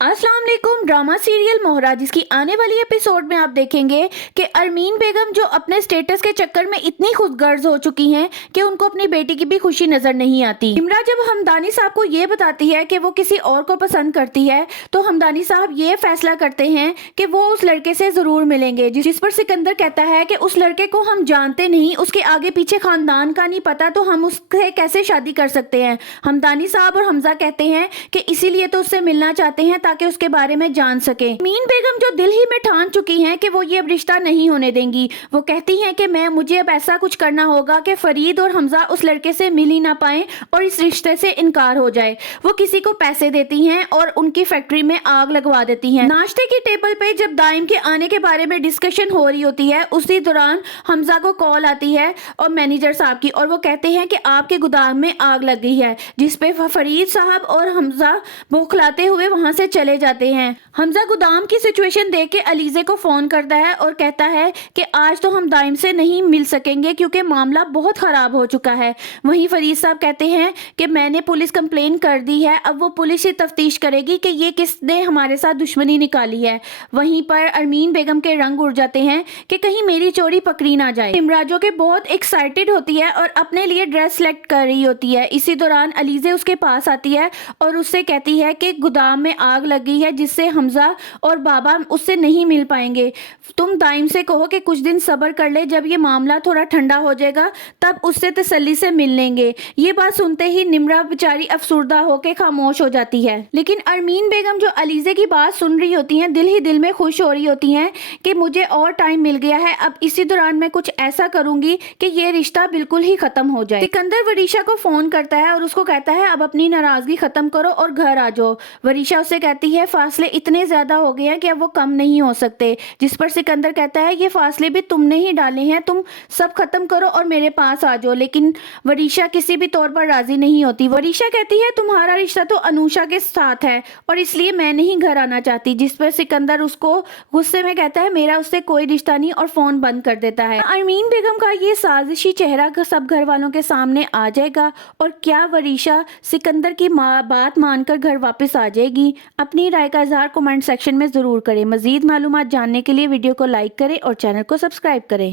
अस्सलाम वालेकुम। Drama serial मोहरा जिसकी आने वाली एपिसोड में आप देखेंगे कि अरमीन बेगम जो अपने स्टेटस के चक्कर में इतनी खुदगर्ज हो चुकी हैं कि उनको अपनी बेटी की भी खुशी नजर नहीं आती। इमरा जब हमदानी साहब को ये बताती है कि वो किसी और को पसंद करती है तो हमदानी साहब ये फैसला करते हैं कि वो उस लड़के से जरूर मिलेंगे, जिस पर सिकंदर कहता है कि उस लड़के को हम जानते नहीं, उसके आगे पीछे खानदान का नहीं पता, तो हम उससे कैसे शादी कर सकते हैं। हमदानी साहब और हमजा कहते हैं कि इसीलिए तो उससे मिलना चाहते हैं ताकि उसके बारे में जान सके। मीन बेगम जो दिल ही में ठान चुकी हैं कि वो ये अब रिश्ता नहीं होने देंगी, वो कहती हैं कि मुझे अब ऐसा कुछ करना होगा कि फरीद और हमजा उस लड़के से मिल ही ना पाए और इस रिश्ते से इनकार हो जाए। वो किसी को पैसे देती हैं और उनकी फैक्ट्री में आग लगवा देती हैं। नाश्ते की टेबल पे जब दाइम के आने के बारे में डिस्कशन हो रही होती है, उसी दौरान हमजा को कॉल आती है और मैनेजर साहब की, और वो कहते हैं कि आपके गोदाम में आग लग गई है, जिसपे फरीद साहब और हमजा बौखलाते हुए वहां से चले जाते हैं। हमजा गोदाम की सिचुएशन देख के अलीजे को फोन करता है और कहता है कि आज तो हम दाइम से नहीं मिल सकेंगे क्योंकि मामला बहुत खराब हो चुका है। वहीं फरीद साहब कहते हैं कि मैंने पुलिस कंप्लेन कर दी है, अब वो पुलिस ही तफ्तीश करेगी कि ये किसने हमारे साथ दुश्मनी निकाली है। वहीं पर अरमीन बेगम के रंग उड़ जाते हैं कि कहीं मेरी चोरी पकड़ी ना जाए। इमरा जो कि बहुत एक्साइटेड होती है और अपने लिए ड्रेस सेलेक्ट कर रही होती है। इसी दौरान अलीजे उसके पास आती है और उससे कहती है कि गोदाम में आग लग गई है, जिससे हमजा और बाबा उससे नहीं मिल पाएंगे। तुम दाइम से कहो कि कुछ दिन सब्र कर ले, जब ये मामला थोड़ा ठंडा हो जाएगा तब उससे तसल्ली से मिल लेंगे। ये बात सुनते ही निम्रा बेचारी अफसुर्दा होकर खामोश हो जाती है। लेकिन अरमीन बेगम जो अलीजे की बात सुन रही होती हैं, दिल ही दिल में खुश हो रही होती हैं कि मुझे और टाइम मिल गया है, अब इसी दौरान मैं कुछ ऐसा करूंगी कि ये रिश्ता बिल्कुल ही खत्म हो जाए। सिकंदर वरीशा को फोन करता है और उसको कहता है अब अपनी नाराजगी खत्म करो और घर आ जाओ। वरीशा उससे कहती है फासले इतने ज्यादा हो गए हैं कि अब वो कम नहीं हो सकते, जिस पर सिकंदर कहता है ये फासले भी तुमने ही डाले हैं, तुम सब खत्म करो और मेरे पास आ जाओ। लेकिन वरीशा किसी भी तौर पर राजी नहीं होती। वरीशा कहती है तुम्हारा रिश्ता तो अनुषा के साथ है और इसलिए मैं नहीं घर आना चाहती, जिस पर सिकंदर उसको गुस्से में कहता है मेरा उससे कोई रिश्ता नहीं और फोन बंद कर देता है। अरमीन बेगम का ये साजिशी चेहरा सब घर वालों के सामने आ जाएगा और क्या वरीशा सिकंदर की बात मानकर घर वापस आ जाएगी? अपनी राय का इजहार कमेंट सेक्शन में जरूर करें। मजीद मालूमात जानने के लिए वीडियो को लाइक करें और चैनल को सब्सक्राइब करें।